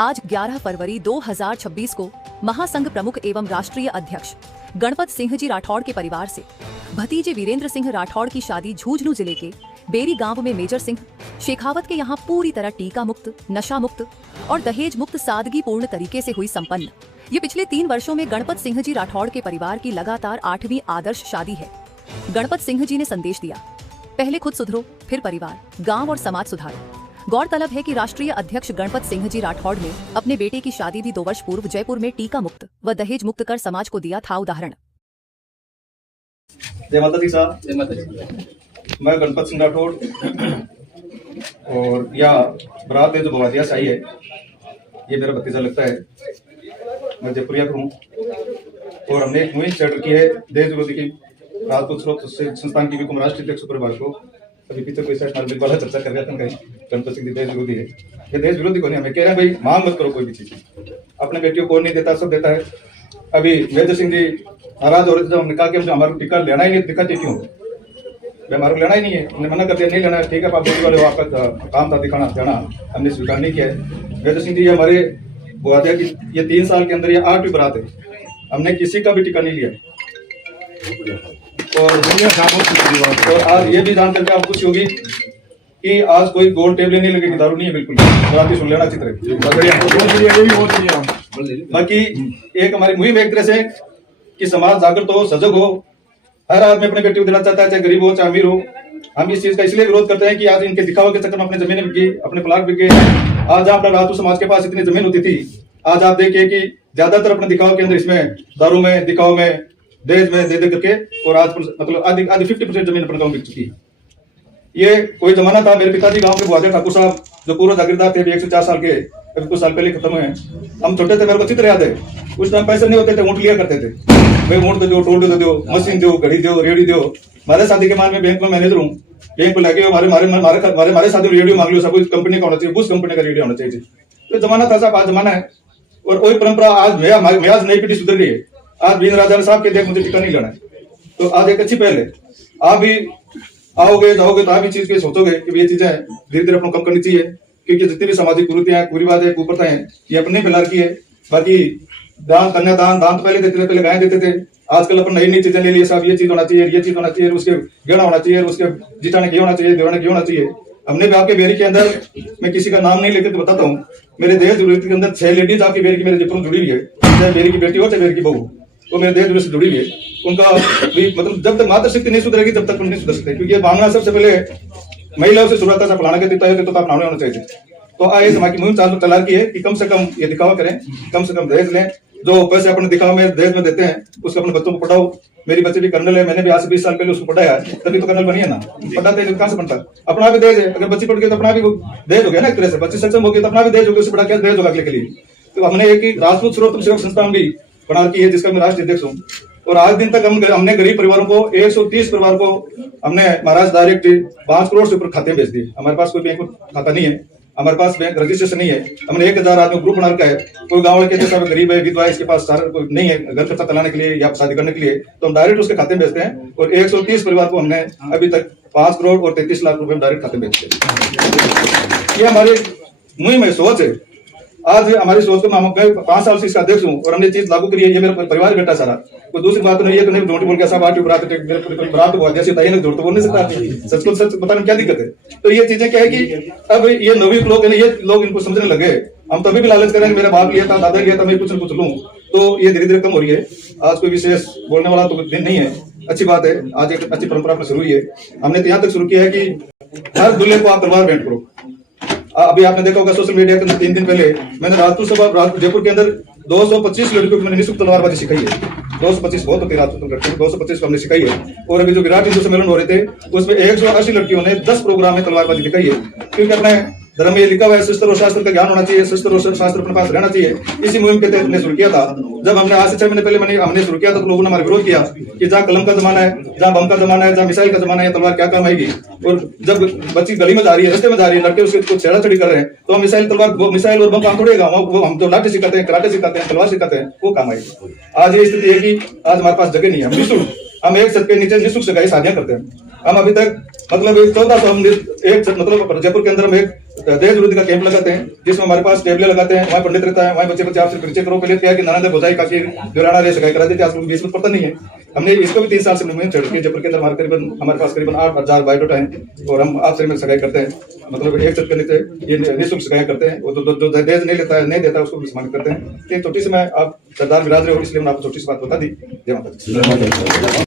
आज 11 फरवरी 2026 को महासंघ प्रमुख एवं राष्ट्रीय अध्यक्ष गणपत सिंह जी राठौड़ के परिवार से भतीजे वीरेंद्र सिंह राठौड़ की शादी झुंझुनू जिले के बेरी गांव में मेजर सिंह शेखावत के यहां पूरी तरह टीका मुक्त, नशा मुक्त और दहेज मुक्त सादगी पूर्ण तरीके से हुई संपन्न। ये पिछले 3 वर्षों में गणपत सिंह जी राठौड़ के परिवार की लगातार 8वीं आदर्श शादी है। गणपत सिंह जी ने संदेश दिया, पहले खुद सुधरो, फिर परिवार, गांव और समाज सुधारो। गौरतलब है कि राष्ट्रीय अध्यक्ष गणपत सिंह जी राठौड़ ने अपने बेटे की शादी भी 2 वर्ष पूर्व जयपुर में टीका मुक्त व दहेज मुक्त कर समाज को दिया था उदाहरण। जय माता दी साहब। जय माता दी। मैं गणपत सिंह राठौड़ और यह बरात है जो बवादिया से आई है, ये मेरा भतीजा लगता है। मैं जयपुरिया हूँ और हमने एक मुहिम स्टार्ट की है देश विरोधी की राजपूत स्रोत संस्थान की भी राष्ट्रीय अध्यक्ष शुक्रवार को अभी पीछे कोई बिल वाला चर्चा कर रहा था कहीं गणपत सिंह देश विरोधी है। ये देश विरोधी को नहीं, हमें कह रहे हैं भाई मांग मत करो कोई भी चीज, अपने बेटियों को नहीं देता, सब देता है। अभी मेजर सिंह जी नाराज हो रहे थे जब हमने कहा कि हमारे टीका लेना ही नहीं, दिखाते क्यों हमारे को लेना ही नहीं है, हमने मना कर दिया नहीं लेना है। ठीक है आप बेटी वाले आपका काम था दिखाना देना, हमने स्वीकार नहीं किया है। मेजर सिंह जी हमारे बुआदिया की ये 3 साल के अंदर ये 8वीं बरात है, हमने किसी का भी टीका नहीं लिया। और आज ये भी जान करके आप खुशी होगी कि आज कोई गोल टेबल नहीं लगेगी, दारू नहीं है, बिल्कुल बराती सुन लेना चित्र। बाकी एक हमारी मुहिम एक तरह से कि समाज जागृत हो, सजग हो, हर आदमी अपने बेटी को देना चाहता है, चाहे गरीब हो चाहे अमीर हो। हम इस चीज का इसलिए विरोध करते हैं कि आज इनके दिखावे के चक्कर में अपनी जमीनें बिक गई, अपने प्लाट बिक गए। आज आप राजपूत समाज के पास इतनी जमीन होती थी, आज आप देखिए कि ज्यादातर अपने दिखावे के अंदर इसमें दारू में, दिखाव में, दहेज में दे करके और आज मतलब आधी 50% जमीन अपने गाँव बिक चुकी है। ये कोई जमाना था, मेरे पिताजी गांव के बुआदिया ठाकुर साहब जो पूर्व जागीरदार थे, 104 साल के, अभी कुछ साल पहले खत्म हुए। हम छोटे थे, मेरे को चित्र याद है, उस टाइम पैसे नहीं होते थे, ऊँट लिया करते थे। भाई ऊँट दो, टोल दो, मशीन दो, घड़ी दो, रेडी दो। हमारे शादी के मान में बैंक में मैनेजर हूँ, बैंक को लगे हमारे शादी में रेडियो मांग लो, सब कंपनी का होना चाहिए, बुश कंपनी का रेडियो होना चाहिए। तो जमाना था साहब, आज जमाना है। और वही परंपरा आज नई पीढ़ी सुधर रही है। आज बीन राजा साहब के देख मुझे टीका नहीं लेना है, तो आज एक अच्छी पहल है। आप भी आओगे जाओगे तो आप भी चीज के सोचोगे कि ये चीजें धीरे धीरे अपने कम करनी चाहिए, क्योंकि जितनी भी सामाजिक कुरीतियां, कुरीवाद है, कुप्रथाएं हैं, ये अपने फैला रखी है। बाकी दान, कन्यादान, दान तो पहले देते थे, पहले गाय देते थे। आजकल अपन नई नई चीजें ले लिए साहब, ये चीज होना चाहिए, ये चीज होना चाहिए, उसके गहना होना चाहिए, उसके जिठाने घी होना चाहिए, देवाने घी होना चाहिए। हमने भी आपके बेरी के अंदर, मैं किसी का नाम नहीं लेकर तो बताता हूँ, मेरे देश के अंदर 6 लेडीज आपकी बेरी की मेरे जयपुर जुड़ी हुई है, चाहे बेरी की बेटी हो चाहे बेरी की बहू, वो मेरे देश से जुड़ी हुई है। उनका भी मतलब जब तक मातृशक्ति नहीं सुधरेगी तब तक नहीं सुधर सकते, क्योंकि ये भावना सबसे पहले महिलाओं से शुरुआत से फलाना के देता है तो आप नाम होना चाहिए। तो आइए हमारी मुहिम चला की है कि कम से कम ये दिखावा करें, कम से कम दहेज लें। जो पैसे अपने दिखावा में दहेज में देते हैं उसको अपने बच्चों को पढ़ाओ। मेरी बच्चे भी कर्नल है, मैंने भी आज से 20 साल पहले उसको पढ़ाया है, तभी तो कर्नल बनी है ना। पढ़ाते हैं कहां से बनता, अपना भी दहेज है। अगर बच्ची पढ़ गई तो अपना भी दहेज हो गया ना, एक तरह से बच्ची सक्षम होगी तो अपना भी दहेज होगा, उससे बड़ा क्या दहेज होगा अगले के लिए। तो हमने एक राजपूत स्रोत सेवक संस्थान भी बना की है, जिसका मैं राष्ट्रीय अध्यक्ष हूँ। और आज दिन तक हमने गरीब परिवारों को 130 परिवार को हमने महाराज डायरेक्ट 5 करोड़ से ऊपर खाते में भेज दिए। हमारे पास कोई बैंक खाता नहीं है, हमारे पास बैंक रजिस्ट्रेशन नहीं है। हमने 1000 आदमी ग्रुप बना रखा है। कोई गाँव के जैसा गरीब है, विधवा है, इसके पास सारा कोई नहीं है घर खर्चा चलाने के लिए या शादी करने के लिए, तो हम डायरेक्ट उसके खाते में भेजते हैं। और 130 परिवार को हमने अभी तक 5 करोड़ और 33 लाख रुपए डायरेक्ट खाते में भेजते हैं। ये हमारी मुहिम है, सोच है। आज हमारी सोच को मैं 5 साल से इसका अध्यक्ष हूँ और हमने चीज लागू करी है। ये मेरा परिवार बेटा सारा, कोई दूसरी बात नहीं है कि नहीं झूठ बोल के सब आटी बरात को जैसे बताइए ना, झूठ तो बोल नहीं सकता, सच को सच बताने में क्या दिक्कत है। तो ये चीजें क्या है कि अब ये नवीन लोग है, ये लोग इनको समझने लगे। हम तभी भी लालच करेंगे, मेरा बाप लिया था, दादा लिया था, मैं कुछ न कुछ लूं, तो ये धीरे धीरे कम हो रही है। आज कोई विशेष बोलने वाला तो दिन नहीं है, अच्छी बात है। आज एक अच्छी परंपरा अपनी शुरू हुई है। हमने यहाँ तक शुरू किया है कि हर दूल्हे को आप तलवार भेंट करो। अभी आपने देखा होगा सोशल मीडिया के अंदर 3 दिन पहले मैंने राजपूत सभा जयपुर के अंदर 225 लड़कियों को मैंने निःशुल्क तलवारबाजी सिखाई है। 225 बहुत होती है राजपूत लड़कियों, 225 को हमने सिखाई है। और अभी जो विराट हिंदू सम्मेलन हो रहे थे उसमें 180 लड़कियों ने 10 प्रोग्राम में तलवारबाजी दिखाई है। क्योंकि अपने धर्म में लिखा हुआ है शस्त्र और शास्त्र का ज्ञान होना चाहिए, शस्त्र और शास्त्र अपने पास रहना चाहिए। इसी मुहिम के तहत हमने शुरू किया था। जब हमने आज से 6 महीने पहले हमने शुरू किया था तो लोगों ने हमारा विरोध किया कि जहाँ कलम का जमाना है, जहाँ बम का जमाना है, जहाँ मिसाइल का जमाना है, तलवार क्या काम आएगी। और जब बच्ची गली में जा रही है, रास्ते में जा रही है, लड़के उसके कुछ छेड़ा छेड़ी कर रहे हैं, तो हम मिसाइल तलवार मिसाइल और बम काम थोड़ेगा, वो हम जो लाठी सिखाते हैं, कराटे सिखाते हैं, तलवार सिखाते हैं, वो काम आएगी। आज ये स्थिति है कि आज हमारे पास जगह नहीं है। हम एक छत के नीचे निःशुल्क जगह शादियां करते हैं। हम अभी तक मतलब 1400 हम एक मतलब जयपुर के अंदर हम एक दहेज विरोधी का कैंप लगाते हैं, जिसमें हमारे पास टेबलें लगाते हैं, वहाँ पंडित रहता है, वहाँ बच्चे आपसे परिचय करो। पहले क्या है कि नाना भोजाई का दुराना रे सगाई करा देते, आज बीच में पता नहीं है। हमने इसको भी 3 साल से मुहिम चढ़ के जयपुर के अंदर हमारे पास करीबन 8000 बायोडाटा है, और हम आपसे में सगाई करते हैं। मतलब एक छत के नीचे ये निःशुल्क सगाई करते हैं, और जो दहेज नहीं लेता है, नहीं देता है, उसको भी सम्मानित करते हैं। एक छोटी सी मैं आप सरदार विराज रहे हो, इसलिए मैंने आपको छोटी सी बात बता दी। जय माता दी।